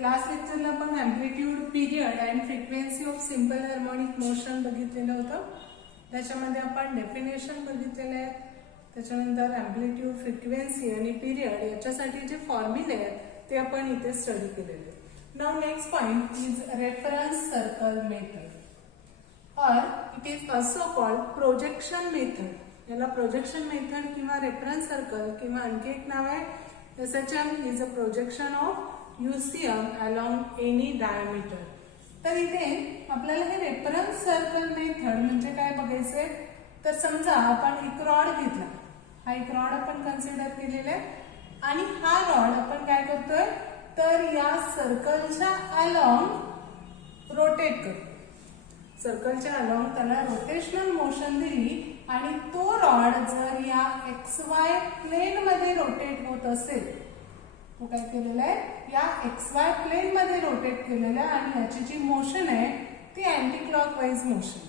Last लेक्चरला आपण amplitude, period and frequency of simple harmonic motion बघितलेलं होतं. त्याच्यामध्ये आपण डेफिनेशन बघितलेले आहेत. त्याच्यानंतर अँप्लिट्यूड, फ्रिक्वेन्सी आणि पिरियड याच्यासाठी जे फॉर्म्युले आहेत ते आपण इथे स्टडी केलेले. Now next point is reference circle method or it is also called projection method. याला प्रोजेक्शन मेथड किंवा रेफरन्स सर्कल किंवा आणखी एक नाव आहे SHM is a projection of UCM along any diameter. तर इथे आपल्याला हे रेफरन्स सर्कल मेथड म्हणजे काय बघायचंय. तर समजा आपण एक रॉड घेतला, हा एक रॉड आपण कन्सिडर केलेला आहे आणि हा रॉड आपण काय करतोय तर या सर्कलच्या अलॉंग रोटेट करतो. सर्कलच्या अलॉंग त्याला रोटेशनल मोशन दिली आणि तो रॉड जर या XY प्लेन मध्ये रोटेट होत असेल, तो काय केलेला आहे या XY प्लेन मध्ये रोटेट केलेला आहे आणि याची जी मोशन आहे ती अँटी क्लॉकवाईज मोशन.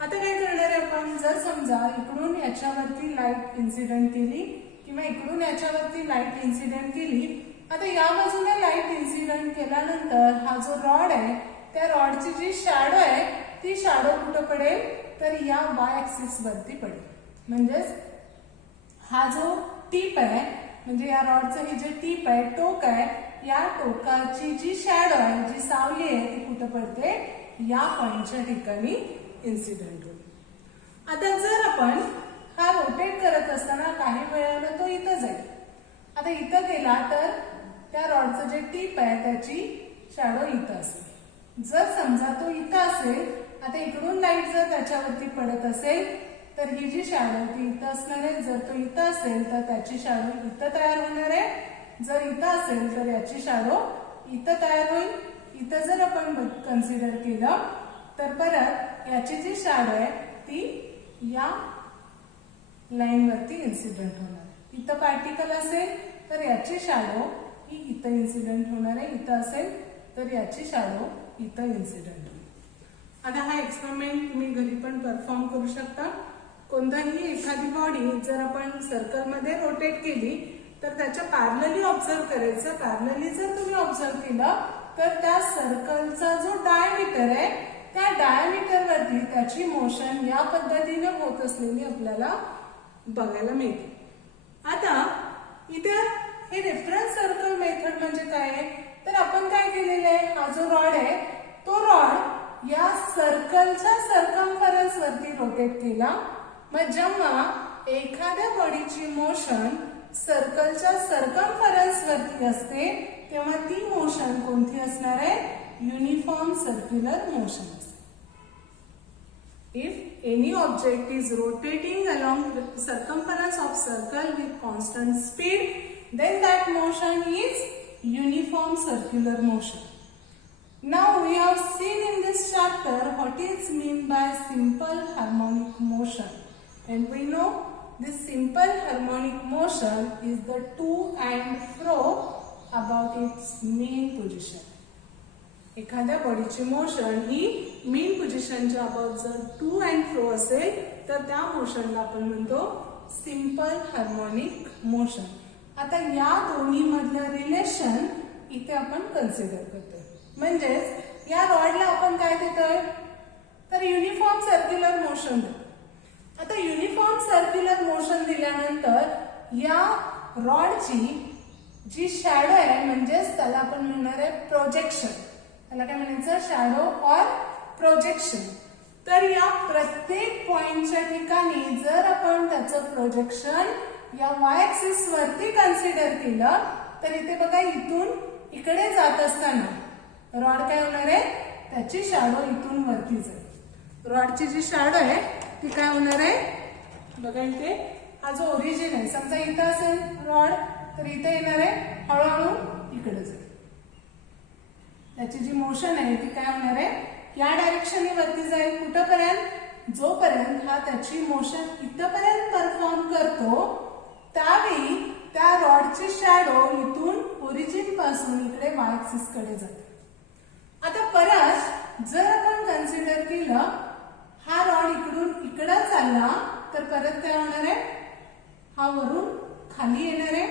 आता काय करणार आहे आपण, जर समजा इकडून याच्यावरती लाईट इन्सिडेंट केली किंवा इकडून याच्यावरती लाईट इन्सिडेंट केली. आता या बाजूने लाईट इन्सिडेंट केल्यानंतर हा जो रॉड आहे त्या रॉडची जी शॅडो आहे ती शॅडो कुठं पडेल तर या Y ऍक्सिस वरती पडेल. म्हणजेच हा जो टिप आहे म्हणजे या रॉडचं हे जे टिप आहे, टोक आहे, या टोकाची जी शॅडो आहे, जी सावली आहे ती कुठं पडते या पॉइंटच्या ठिकाणी इन्सिडेंट होईल. आता जर आपण हा रोटेट करत असताना काही वेळानं तो इथं जाईल. आता इथं गेला तर त्या रॉडचं जे टिप आहे त्याची शॅडो इथं असेल. जर समजा तो इथं असेल, आता इकडून लाईट जर त्याच्यावरती पडत असेल तर ही जी शॅडो ती इथं असणार आहे. जर तो इथं असेल तर त्याची शॅडो इथं तयार होणार आहे. जर इथं असेल तर याची शॅडो इथं तयार होईल. इथं जर आपण कन्सिडर केलं तर परत याची जी शॅडो आहे ती या लाईन वरती इन्सिडेंट होणार आहे. इथं पार्टिकल असेल तर याची शॅडो ही इथं इन्सिडेंट होणार आहे. इथं असेल तर याची शॅडो इथं इन्सिडेंट होईल. आता हा एक्सपेरिमेंट तुम्ही घरी पण परफॉर्म करू शकता. कोणताही एखादी बॉडी जर आपण सर्कलमध्ये रोटेट केली तर त्याच्या पॅरलली ऑब्झर्व करायचं. पॅरलली जर तुम्ही ऑब्झर्व केलं तर त्या सर्कलचा जो डायमीटर आहे त्या डायमीटर वरती त्याची मोशन या पद्धतीने होत असलेली आपल्याला बघायला मिळते. आता इथे हे रेफरन्स सर्कल मेथड म्हणजे काय आहे तर आपण काय केलेलं आहे, हा जो रॉड आहे तो रॉड या सर्कलच्या सर्कम्फरन्स वरती रोटेट केला. मग जेव्हा एखाद्या बॉडीची मोशन सर्कलच्या सर्कम्फरन्स वरती असते तेव्हा ती मोशन कोणती असणार आहे, युनिफॉर्म सर्क्युलर मोशन असते. If any object is rotating along the circumference of circle with constant speed, then that motion is uniform circular motion. Now we have seen in this chapter what is meant by simple harmonic motion. And we know this simple harmonic motion is the to and fro about its mean position. एखाद्या बॉडीची motion he mean पोझिशनच्या about जर two and फ्रो असेल तर त्या मोशनला आपण म्हणतो simple harmonic motion. आता या दोन्ही मधलं रिलेशन इथे आपण कन्सिडर करतोय. म्हणजेच या रॉडला आपण काय देतोय तर युनिफॉर्म सर्क्युलर मोशन देतो. आता युनिफॉर्म सर्क्युलर मोशन दिल्यानंतर या रॉडची जी शॅडो आहे म्हणजेच त्याला आपण म्हणणार आहे प्रोजेक्शन. त्याला काय म्हणायचं, शॅडो ऑर प्रोजेक्शन. तर या प्रत्येक पॉइंटच्या ठिकाणी जर आपण त्याचं प्रोजेक्शन या Y ऍक्सिस वरती कन्सिडर केलं तर इथे बघा इथून इकडे जात असताना रॉड काय होणार आहे, त्याची शॅडो इथून वरती जाईल. रॉडची जी शॅडो आहे ती काय होणार आहे बघा, इथे हा जो ओरिजिन आहे समजा इथं असेल रॉड तर इथे येणार आहे, हळूहळू इकडे जाईल. त्याची जी मोशन आहे ती काय होणार आहे या डायरेक्शनने वरती जाईल. कुठपर्यंत, जोपर्यंत हा त्याची मोशन इथपर्यंत परफॉर्म करतो त्यावेळी त्या रॉडची शॅडो इथून ओरिजिन पासून इकडे Y ऍक्सिस कडे जाते. आता परत जर आपण कन्सिडर केलं हा रॉड इकडून इकडं चालला तर परत काय होणार आहे, हा वरून खाली येणार आहे,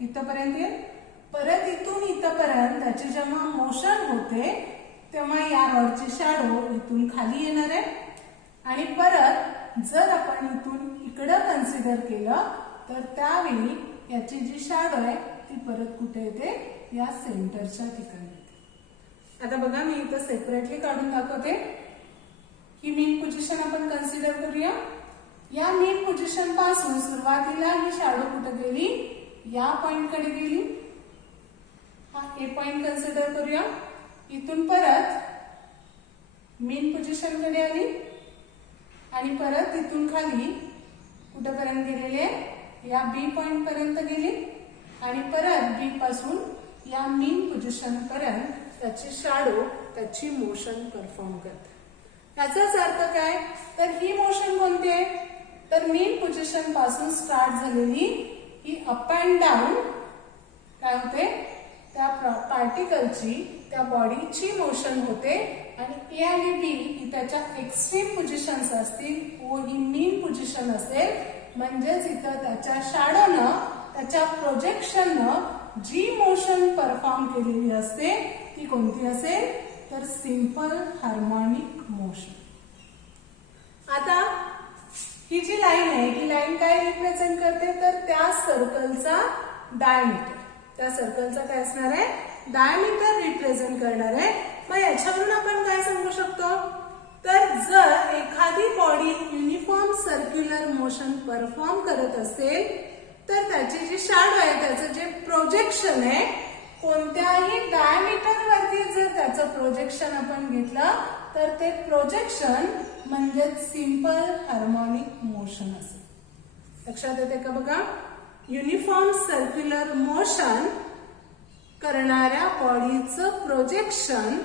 इथपर्यंत येईल. परत इथून इथं कुठपर्यंत त्याची जेव्हा मोशन होते तेव्हा या रॉडची शॅडो इथून खाली येणार आहे आणि परत जर आपण इथून इकडं कन्सिडर केलं तर त्यावेळी याची जी शॅडो आहे ती परत कुठे येते, या सेंटरच्या ठिकाणी येते. आता बघा मी इथं सेपरेटली काढून दाखवते. ही मेन पोझिशन आपण कन्सिडर करूया. या मेन पोझिशन पासून सुरुवातीला ही शॅडो कुठे गेली, या पॉइंट कडे गेली. हा ए पॉइंट कन्सिडर करूया. इथून परत मेन पोझिशन कडे आली आणि परत इथून खाली कुठपर्यंत गेलेली आहे, या बी पॉइंट पर्यंत गेली आणि परत बी पासून या मेन पोझिशन पर्यंत त्याची शॅडो त्याची मोशन परफॉर्म करते. याचाच अर्थ काय, तर ही मोशन कोणती आहे, तर मेन पोझिशन पासून स्टार्ट झालेली ही अप अँड डाऊन काय होते, त्या पार्टिकलची त्या बॉडीची मोशन होते आणि ए आणि बी ही त्याच्या एक्स्ट्रीम पोझिशन्स असतील व ही मेन पोझिशन असेल. म्हणजेच इथं त्याच्या शॅडोनं त्याच्या प्रोजेक्शननं जी मोशन परफॉर्म केलेली असते ती कोणती असेल, तर सिंपल हार्मोनिक मोशन. आता ही जी लाईन आहे ही लाईन काय रिप्रेझेंट करते, तर त्या सर्कलचा डायमीटर, त्या सर्कलचा काय असणार आहे, डायमीटर रिप्रेझेंट करणार आहे. मग याच्यावरून आपण काय सांगू शकतो, तर जर एखादी body uniform circular motion perform करत असेल तर त्याची जी शॅडो आहे, त्याचं जे प्रोजेक्शन आहे, कोणत्याही डायमीटर वरती जर त्याचं प्रोजेक्शन आपण घेतलं तर ते प्रोजेक्शन म्हणजे सिंपल हार्मोनिक मोशन असेल. लक्षात येते का बघा, युनिफॉर्म सर्क्युलर मोशन करणाऱ्या बॉडीचं प्रोजेक्शन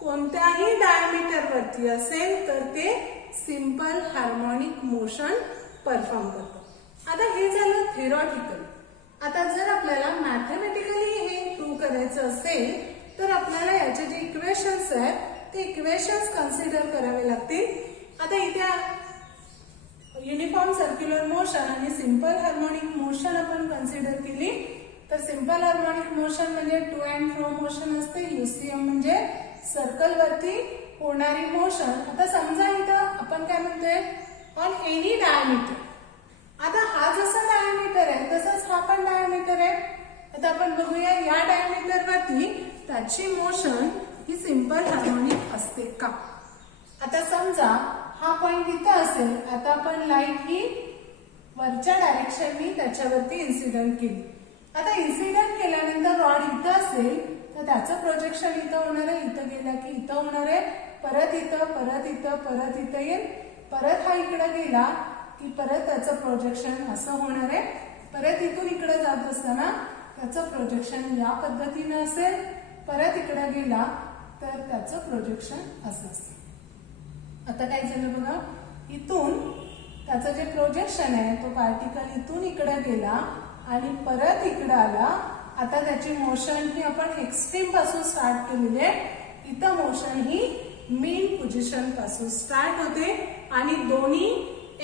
कोणत्याही डायमीटर वरती असेल तर ते सिंपल हार्मोनिक मोशन परफॉर्म करतो. आता हे झालं थेरॉटिकल. आता जर आपल्याला मॅथमॅटिकली हे प्रूव्ह करायचं असेल तर आपल्याला याचे जे इक्वेशन्स आहेत ते इक्वेशन्स कन्सिडर करावे लागतील. आता इथे युनिफॉर्म सर्क्युलर मोशन आणि सिंपल हार्मोनिक मोशन आपण कन्सिडर केली तर सिंपल हार्मोनिक मोशन म्हणजे टू अँड फ्रो मोशन असते. यूसीएम म्हणजे सर्कल वरती होणारी मोशन. आता समजा इथं आपण काय म्हणतोय, ऑन एनी डायमीटर. आता हा जसा डायमीटर आहे तसंच हा पण डायमीटर आहे. आता आपण बघूया या डायमीटर वरती त्याची मोशन ही सिंपल हार्मोनिक असते का. आता समजा हा पॉइंट इथं असेल. आता आपण लाईट ही वरच्या डायरेक्शननी त्याच्यावरती इन्सिडेंट केली. आता इन्सिडेंट केल्यानंतर रॉड इथं असेल तर त्याचं प्रोजेक्शन इथं होणार आहे, इथं गेला की इथं होणार आहे, परत इथं, परत इथं, परत इथं येईल, परत हा इकडे गेला की परत त्याचं प्रोजेक्शन असं होणार आहे, परत इथून इकडे जात असताना त्याचं प्रोजेक्शन या पद्धतीनं असेल, परत इकडे गेला तर त्याचं प्रोजेक्शन असं असेल. आता काय झालं बघा, इथून त्याचं जे प्रोजेक्शन आहे तो पार्टिकल इथून इकडे गेला आणि परत इकडे आला. आता त्याची मोशन ही आपण एक्स्ट्रीम पासून स्टार्ट केलेली आहे. इथं मोशन ही मेन पोझिशन पासून स्टार्ट होते आणि दोन्ही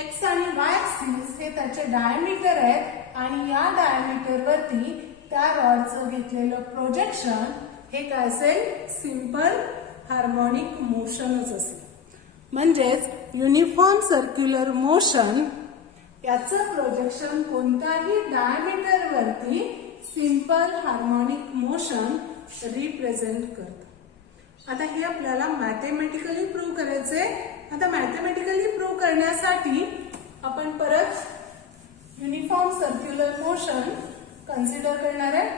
एक्स आणि वाय ऍक्सिस हे त्याचे डायमीटर आहेत आणि या डायमीटर वरती त्या रॉडचं घेतलेलं प्रोजेक्शन हे काय असेल, सिंपल हार्मोनिक मोशनच असेल. म्हणजेच युनिफॉर्म सर्क्युलर मोशन याचं प्रोजेक्शन कोणत्याही डायमीटर वरती सिंपल हार्मोनिक मोशन रिप्रेझेंट करतं. आता हे आपल्याला मॅथमॅटिकली प्रूव्ह करायचंय. आता मॅथमॅटिकली प्रूव्ह करण्यासाठी आपण परत युनिफॉर्म सर्क्युलर मोशन कन्सिडर करणार आहे.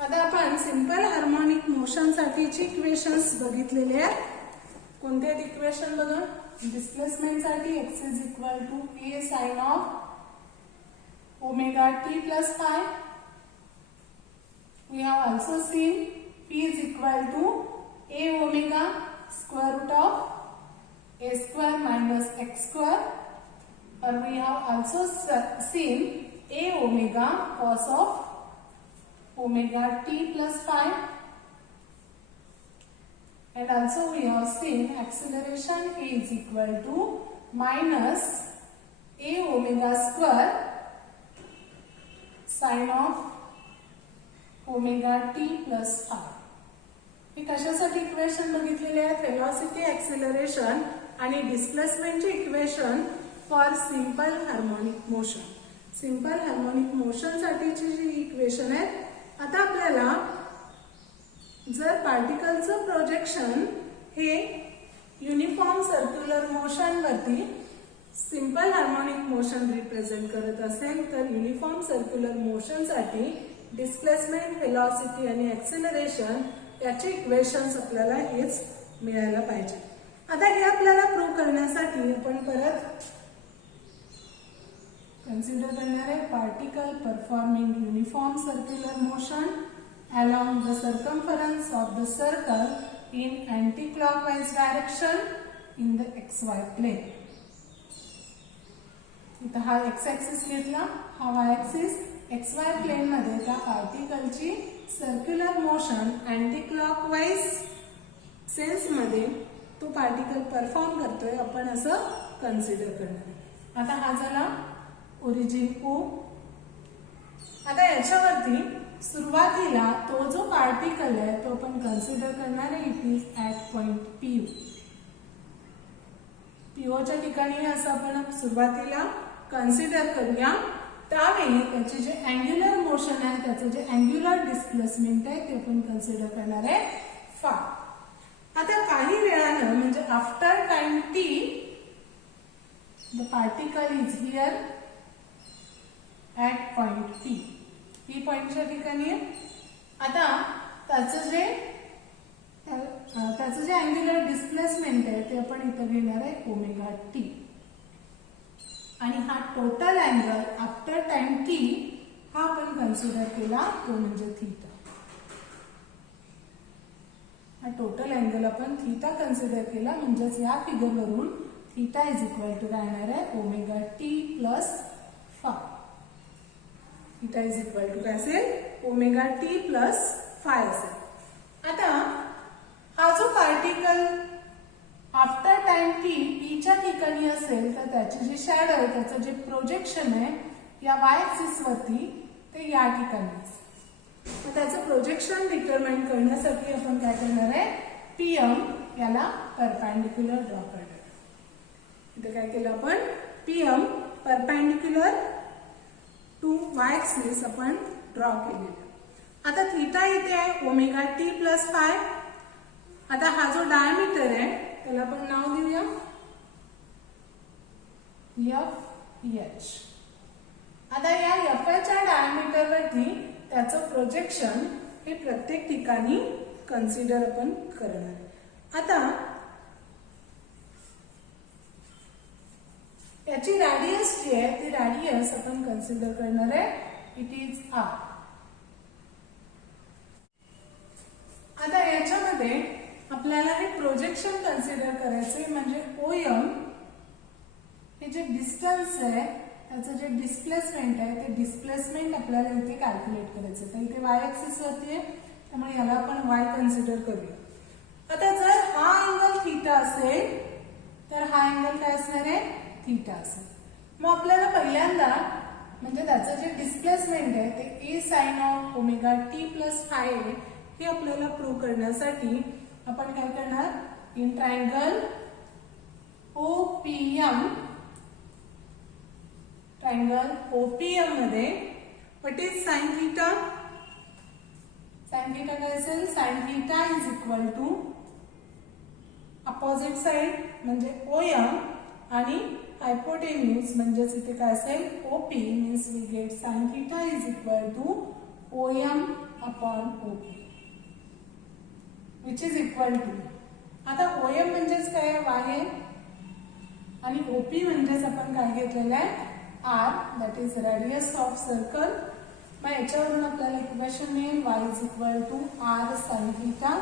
आता आपण सिंपल हार्मोनिक मोशन साठीची इक्वेशन्स बघितलेले आहेत. कोणते आहेत इक्वेशन बघा. डिस्प्लेसमेंट साठी x is equal to a sine of omega t plus phi. We have also seen p is equal to a omega square root of a square minus x square, or we have also seen a omega cos of omega t plus phi, and also we have seen acceleration a is equal to minus a omega square sin of omega t plus phi. हे कशासाठी equation बघितलेले आहेत? Velocity, acceleration आणि डिस्प्लेसमेंटचे equation for simple harmonic motion. Simple harmonic motion साठीची जी equation आहेत. आता आपल्याला जर पार्टिकलचं प्रोजेक्शन हे युनिफॉर्म सर्क्युलर मोशन वरती सिंपल हार्मोनिक मोशन रिप्रेझेंट करत असेल तर युनिफॉर्म सर्क्युलर मोशन साठी डिस्प्लेसमेंट, व्हेलॉसिटी आणि ऍक्सेलरेशन याचे इक्वेशन्स आपल्याला हेच मिळायला पाहिजे. आता हे आपल्याला प्रूव्ह करण्यासाठी आपण परत कन्सिडर करणार आहे particle performing uniform circular motion along the circumference of the circle in anti-clockwise direction in the xy plane. इथं हा x ऍक्सिस घेतला, हा y ऍक्सिस. xy प्लेन मध्ये त्या पार्टिकलची circular motion anti clockwise sense मध्ये तो पार्टिकल परफॉर्म करतोय आपण असं कन्सिडर करणार. आता हा झाला ओरिजिन O. आता याच्यावरती सुरुवातीला तो जो पार्टिकल आहे तो आपण कन्सिडर करणार आहे. It is at point PO. POच्या ठिकाणी असं आपण सुरुवातीला कन्सिडर करूया. त्यावेळी त्याचे जे अँग्युलर मोशन आहे, त्याचं जे अँग्युलर डिस्प्लेसमेंट आहे ते आपण कन्सिडर करणार आहे फाय. आता काही वेळानं म्हणजे after time T the particle is here at point P. P पॉइंटच्या ठिकाणी आहे. आता त्याचं जे अँग्युलर डिस्प्लेसमेंट आहे ते आपण इथं घेणार आहे ओमेगा टी. आणि हा total angle after time T हा आपण कन्सिडर केला तो म्हणजे थीटा. हा टोटल अँगल आपण थीटा कन्सिडर केला म्हणजेच या फिगरवरून थीटा इज इक्वल टू राहणार आहे omega t plus phi. Theta is equal to काय असेल? ओमेगा टी प्लस फाय असेल. आता हा जो पार्टिकल आफ्टर टाइम T Pच्या ठिकाणी असेल तर त्याची जी शॅडो आहे, त्याचं जे प्रोजेक्शन आहे या y ऍक्सिस वरती ते या ठिकाणी असेल. त्याचं प्रोजेक्शन डिटरमाइन करण्यासाठी आपण काय करणार आहे? PM याला परपेंडिक्युलर ड्रॉ करणार. इथे काय केलं आपण? PM perpendicular to y axis आपण ड्रॉ केलेलं. आता थीटा इथे आहे ओमेगा टी प्लस फाय. आता हा जो डायमीटर आहे त्याला आपण नाव देऊया FH. आता या FH डायमीटर वरती त्याचं प्रोजेक्शन हे प्रत्येक ठिकाणी कन्सिडर आपण करणार. आता याची रॅडियस जी आहे ती रॅडियस आपण कन्सिडर करणार आहे. It is R. आता याच्यामध्ये आपल्याला हे प्रोजेक्शन कन्सिडर करायचंय म्हणजे OM हे जे डिस्टन्स आहे त्याचं जे डिस्प्लेसमेंट आहे ते डिस्प्लेसमेंट आपल्याला इथे कॅल्क्युलेट करायचं. तर इथे y ऍक्सिस वरती आहे त्यामुळे याला आपण y कन्सिडर करूया. आता जर हा अँगल थीटा असेल तर हा अँगल काय असणार आहे? थीटा असेल. मग आपल्याला पहिल्यांदा म्हणजे त्याचं जे डिस्प्लेसमेंट आहे ते A sine of omega t plus phi आहे. हे आपल्याला प्रूव्ह करण्यासाठी आपण काय करणार? इन ट्रायंगल OPM मध्ये what is sine theta? Sine theta काय असेल? Sine theta is equal to opposite side म्हणजे OM आणि हायपोटेन्यूज म्हणजेच इथे काय असेल? OP means we get sine theta is equal to OM upon OP which is equal to. आता OM म्हणजेच काय? Y आहे आणि OP म्हणजेच आपण काय घेतलेलं आहे? R. That is radius of circle. मग याच्यावरून आपल्याला इक्वेशन मिळेल y is equal to R sine theta.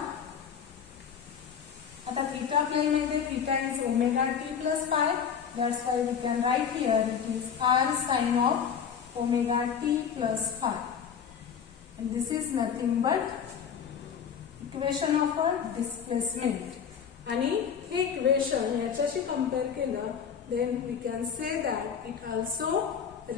आता थीटा प्लेन मध्ये theta is omega t plus phi. That's why we can write here it is R sin of omega t plus phi. And this is nothing but equation of a displacement. आणि हे equation याच्याशी compare केलं then we can say that it also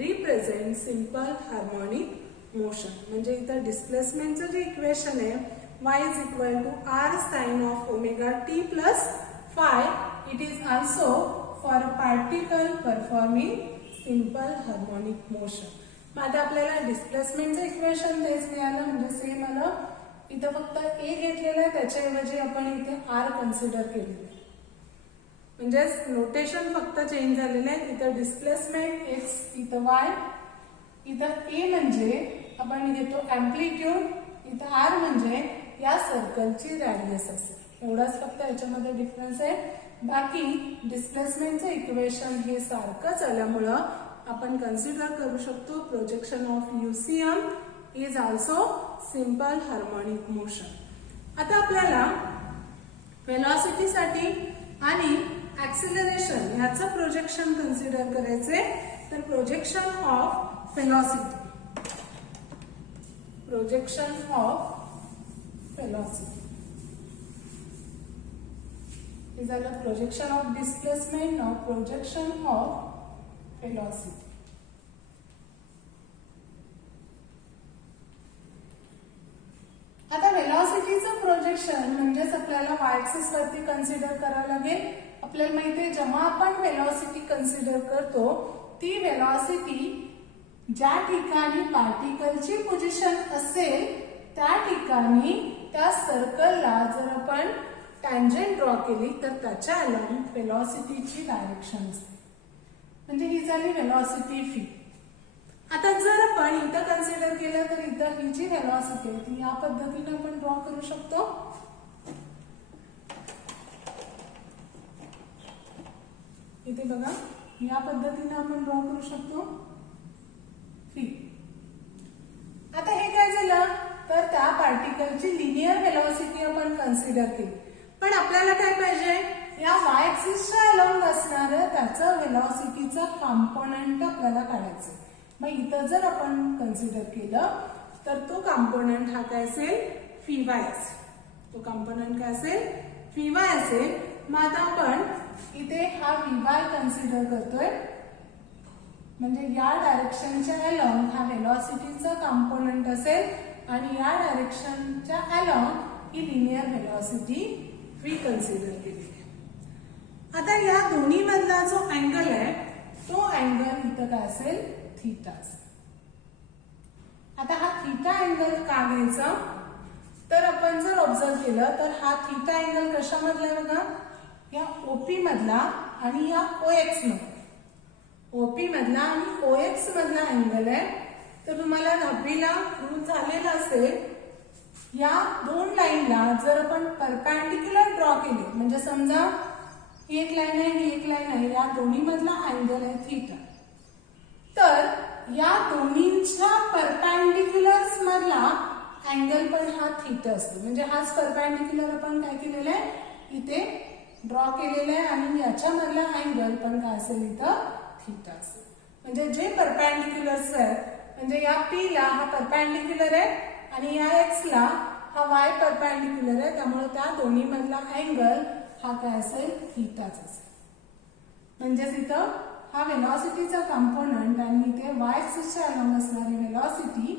represents simple harmonic motion. म्हणजे इथं डिस्प्लेसमेंटचं जे equation आहे y is equal to r sine of omega t plus phi. It is also for particle performing simple harmonic motion. मग आता आपल्याला डिस्प्लेसमेंटचं equation तेच मिळालं, म्हणजे सेम आलं. इथं फक्त a घेतलेलं आहे, त्याच्याऐवजी आपण इथे r कन्सिडर केलेलं आहे. म्हणजे नोटेशन फक्त चेंज झालेलं आहे. इथं डिस्प्लेसमेंट x, इथं y. इथं a म्हणजे आपण घेतो अँप्लिट्यूड, इथं r म्हणजे या सर्कलची रॅडियस असेल. एवढाच फक्त याच्यामध्ये डिफरन्स आहे. बाकी डिस्प्लेसमेंटचं इक्वेशन हे सारखंच आल्यामुळं आपण कन्सिडर करू शकतो projection of UCM is also simple harmonic motion. आता आपल्याला वेलॉसिटीसाठी आणि ऍक्सिलरेशन ह्याचं प्रोजेक्शन कन्सिडर करायचे. तर projection of velocity, projection of velocity हे झालं projection of displacement. Now projection of velocity. आता वेलॉसिटीचं प्रोजेक्शन म्हणजेच आपल्याला y ऍक्सिस वरती कन्सिडर करावं लागेल. आपल्याला माहिती आहे जेव्हा आपण वेलॉसिटी कन्सिडर करतो ती वेलॉसिटी ज्या ठिकाणी पार्टिकलची पोझिशन असेल त्या ठिकाणी त्या सर्कलला जर आपण टँजंट ड्रॉ केली तर त्याच्या अलॉंग वेलॉसिटीची डायरेक्शन असते. म्हणजे ही झाली वेलॉसिटी फी. आता जर आपण इथं कन्सिडर केलं तर इथं ही जी वेलॉसिटी आहे ती या पद्धतीने आपण ड्रॉ करू शकतो. इथे बघा या पद्धतीने आपण ड्रॉ करू शकतो फी. आता हे काय झालं तर त्या पार्टिकलची लिनियर वेलॉसिटी आपण कन्सिडर केली. पण आपल्याला काय पाहिजे या y ऍक्सिसच्या अलॉंग असणारं त्याचं वेलॉसिटीचं कॉम्पोनंट आपल्याला काढायचं. मग इथं जर आपण कन्सिडर केलं तर तो कॉम्पोनंट हा काय असेल फी वाय असेल. तो कॉम्पोनंट काय असेल फी वाय असेल. मग आता आपण इथे हा वी वाय कन्सिडर करतोय. म्हणजे या डायरेक्शनच्या अलॉंग हा वेलॉसिटीचा कॉम्पोनंट असेल आणि या डायरेक्शनच्या अलॉंग ही लिनियर वेलॉसिटी व्ही कन्सिडर केलेली आहे. आता या दोन्ही मधला जो अँगल आहे तो अँगल इथं काय असेल थीटा असेल. आता हा थीटा अँगल का घ्यायचा तर आपण जर ऑब्झर्व केलं तर हा थीटा अँगल कशामधला आहे बघा या ओपी मधला आणि या OX मधला. ओपी मधला आणि OX मधला अँगल आहे. तर तुम्हाला 10वीला प्रूव्ह झालेला असेल या दोन लाईनला जर आपण परपेंडिक्युलर ड्रॉ केली म्हणजे समजा ही एक लाईन आहे ही एक लाईन आहे या दोन्ही मधला अँगल आहे थीटा. तर या दोन्हींच्या परपेंडिक्युलर्स मधला अँगल पण हा थीटा असतो. म्हणजे हाच परपेंडिक्युलर आपण काय केलेला आहे इथे ड्रॉ केलेला आहे आणि याच्या मधला अँगल पण काय असेल इथं थीटा असेल. म्हणजे जे परपेंडिक्युलर्स आहेत म्हणजे या P ला हा परपेंडिक्युलर आहे आणि या X ला हा Y परपेंडिक्युलर आहे. त्यामुळे त्या दोन्ही मधला अँगल हा काय असेल थीटाच असेल. म्हणजेच इथं हा वेलॉसिटीचा कॉम्पोनंट आणि इथे y ऍक्सिसच्या अलॉंग असणारी वेलॉसिटी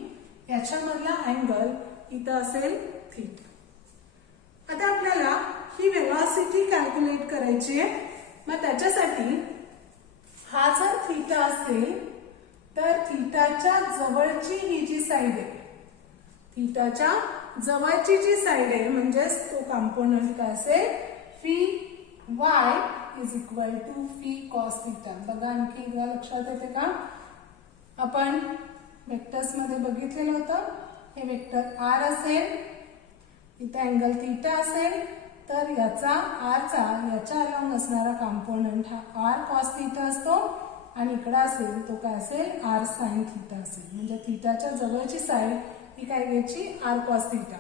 याच्यामधला अँगल इथं असेल थीटा. आता आपल्याला ही वेलॉसिटी कॅल्क्युलेट करायची आहे. मग त्याच्यासाठी हा जर थीटा असेल तर थीटाच्या जवळची ही जी साइड आहे थीटाच्या जवळची जी साइड आहे म्हणजेच तो कॉम्पोनंट काय असेल v y is equal to v cos theta. बघा आणखी एकदा लक्षात येते का आपण वेक्टर्स मध्ये बघितलेलं होतं. हे वेक्टर r असेल इथे अँगल थीटा असेल तर याचा r चा याच्या अलॉंग असणारा कॉम्पोनंट हा r कॉस थीटा असतो आणि इकडे असेल तो काय असेल r साइन थीटा असेल. म्हणजे थीटाच्या जवळची साइड ही काय घ्यायची r कॉस थीटा.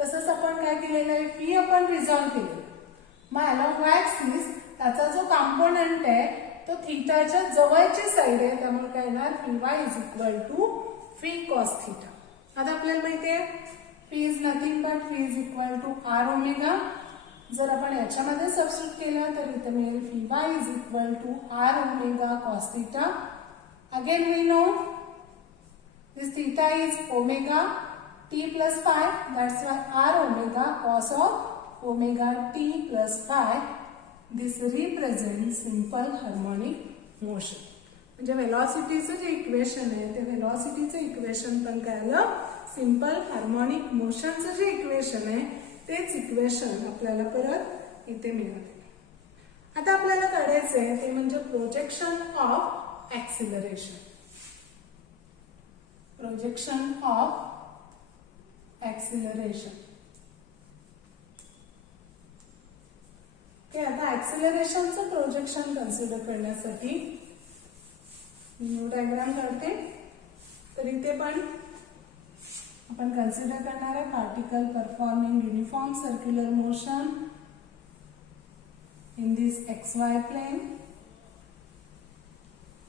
तसंच आपण काय केलेलं आहे फी आपण रिझॉल्व केलेलं. मग अलॉंग y ऍक्सिस त्याचा जो कॉम्पोनंट आहे तो थीटाच्या जवळची साइड आहे त्यामुळे काय येणार v y is equal to v cos theta. आता आपल्याला माहिती आहे v is nothing but v is equal to r omega. जर आपण याच्यामध्ये सबस्टिट्यूट केलं तर इथे मिळेल v y is equal to r omega cos theta. Again we know This theta is omega t plus phi. That's why r omega cos of omega t plus phi. This represents simple harmonic motion. म्हणजे वेलॉसिटीचं जे equation आहे ते वेलॉसिटीचं equation पण काय आलं, simple harmonic मोशनचं जे equation आहे तेच इक्वेशन आपल्याला परत इथे मिळाले. आता आपल्याला काढायचं आहे ते म्हणजे projection of acceleration. Projection of acceleration. आता ऍक्सिलरेशनचं प्रोजेक्शन कन्सिडर करण्यासाठी न्यू डायग्राम काढते. तर इथे पण आपण कन्सिडर करणार आहे particle performing uniform circular motion in this XY plane.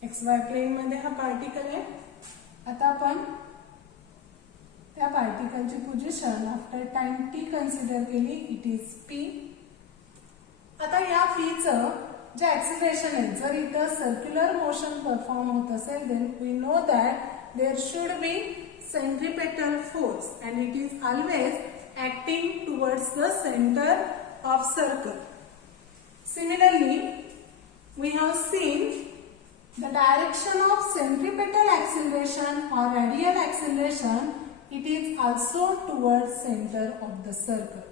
XY plane मध्ये हा पार्टिकल आहे. आता आपण त्या पार्टिकलची position after time t consider केली. It is p. आता या p चं जे ऍक्सिलरेशन आहे, जर इथं सर्क्युलर मोशन परफॉर्म होत असेल then we know that there should be centripetal force and it is always acting towards the centre of circle. Similarly, we have seen the direction of centripetal acceleration or radial acceleration, it is also towards center of the circle.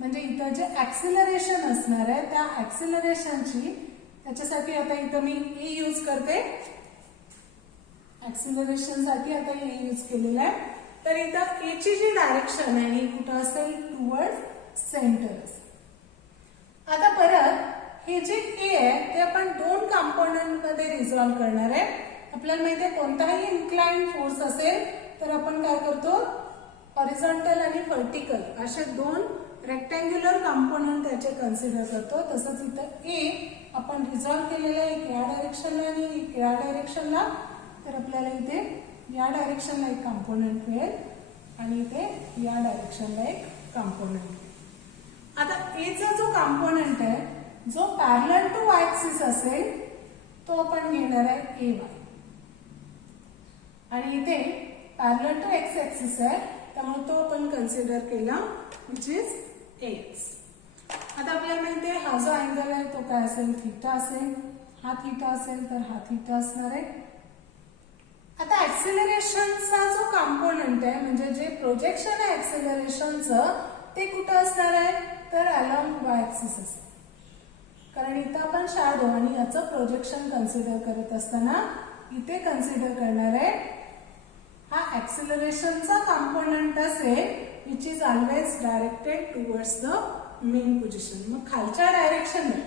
म्हणजे इथं जे acceleration असणार आहे त्या ऍक्सिलरेशनची, त्याच्यासाठी आता इथं मी ए use करते. ऍक्सिलरेशन साठी आता ए यूज केलेलं आहे. तर इथं ए ची जी डायरेक्शन आहे ही कुठं असेल, टुवर्ड सेंटर असेल. आता परत हे जे ए आहे ते आपण दोन कंपोनंट मध्ये रिझॉल्व्ह करणार आहे. आपल्याला माहिती आहे कोणताही इन्क्लाइंड फोर्स असेल तर आपण काय करतो, हॉरिझॉन्टल आणि व्हर्टिकल असे दोन रेक्टँग्युलर कंपोनंट त्याचे कन्सिडर करतो. तसंच इथं ए आपण रिझॉल्व्ह केलेलं आहे एक या डायरेक्शनला आणि एक या डायरेक्शनला. तर आपल्याला इथे या डायरेक्शनला एक कंपोनंट मिळेल आणि इथे या डायरेक्शनला एक कंपोनंट मिळेल. आता ए चा जो कंपोनंट आहे जो पॅरलल टू वाय ऍक्सिस असेल तो आपण घेणार आहे AY आणि इथे पॅरलल टू एक्स ऍक्सिस आहे त्यामुळे तो आपण कन्सिडर केला विच इज AX. आता आपल्याला माहिती आहे हा जो अँगल आहे तो काय असेल, थीटा असेल. हा थीटा असेल तर हा थीटा असणार आहे. आता ऍक्सिलरेशनचा जो कंपोनंट आहे म्हणजे जे प्रोजेक्शन आहे ऍक्सिलरेशनचं ते कुठं असणार आहे तर अलॉंग वाय ऍक्सिस असेल. कारण इथं आपण शॅडो आणि याचं प्रोजेक्शन कन्सिडर करत असताना इथे कन्सिडर करणार आहे हा ऍक्सिलरेशनचा कंपोनंट असेल which is always directed towards the main position. मग खालच्या डायरेक्शनला,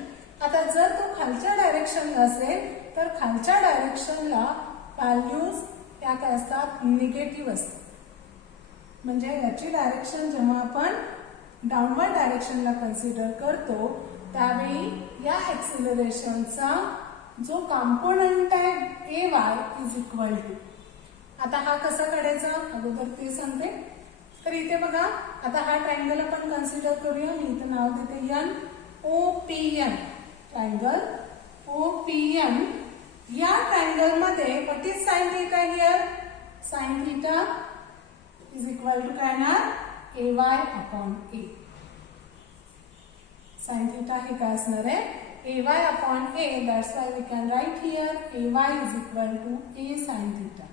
आता जर तो खालच्या डायरेक्शनला असेल तर खालच्या डायरेक्शनला व्हॅल्यूज त्या काय असतात, निगेटिव्ह असतात. म्हणजे याची डायरेक्शन जेव्हा आपण डाऊनवर्ड डायरेक्शनला कन्सिडर करतो त्यावेळी या ऍक्सिलरेशनचा जो कंपोनंट आहे AY इज इक्वल टू, आता हा कसा काढायचा अगोदर ते सांगते. तर इथे बघा आता हा ट्रायंगल आपण कन्सिडर करूया. मी इथे नाव देते NOPN ट्रायंगल OPN. या ट्रायंगल मध्ये what is sine theta here, sine theta is equal to काय ना AY upon A. Sine theta हे काय असणार आहे AY upon A. That's why we can write here AY is equal to A sine theta.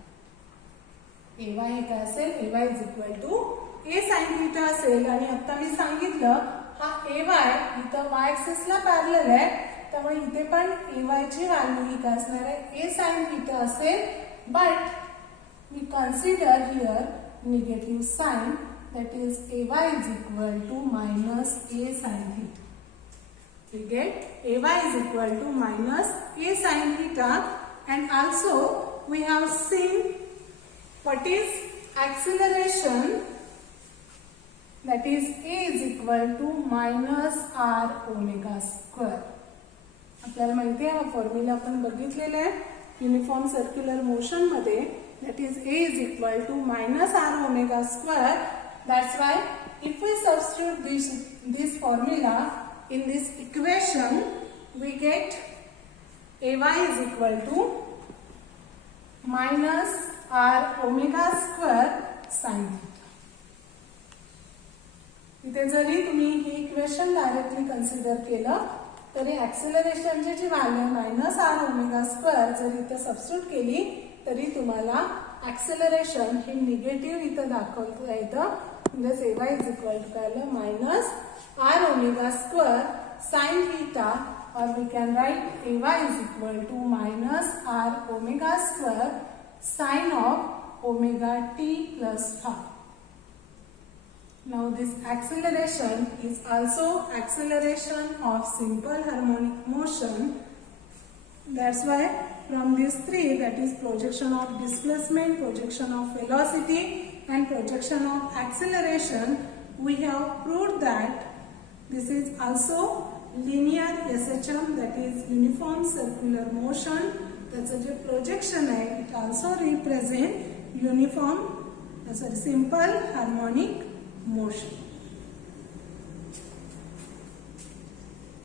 AY हे काय असेल, AY is equal to A sine theta असेल. आणि आता मी सांगितलं हा AY इथं वाय ऍक्सिसला पॅरलल आहे त्यामुळे इथे पण AY ची व्हॅल्यू ही काय असणार आहे A साइन थीटा असेल. But we consider here negative sign, that is AY is equal to minus A sin theta. We get AY is equal to minus A sin theta, and also we have seen what is acceleration, that is A is equal to minus R omega square. आपल्याला माहिती आहे हा formula आपण बघितलेला आहे uniform circular motion मध्ये, that is A is equal to minus R omega square. That's why if we substitute this formula in this equation we get AY is equal to minus r omega square sine theta. इथे जरी तुम्ही ही equation directly consider केलं तरी ऍक्सेलरेशनची जी value minus r omega square जरी इथे सबस्टिट्यूट केली तरी तुम्हाला ऍक्सेलरेशन हे निगेटिव्ह इथं दाखवता येतं. म्हणजे एवा इज इक्वल टू काय आलं minus r omega square sine theta, और we can write a y is equal to minus r omega square sine of omega t plus phi. Now this acceleration is also acceleration of simple harmonic motion. That's why from these three, that is projection of displacement, projection of velocity and projection of acceleration, we have proved that this is also linear SHM, that is uniform circular motion. That's a projection है, it also represent uniform, simple harmonic motion.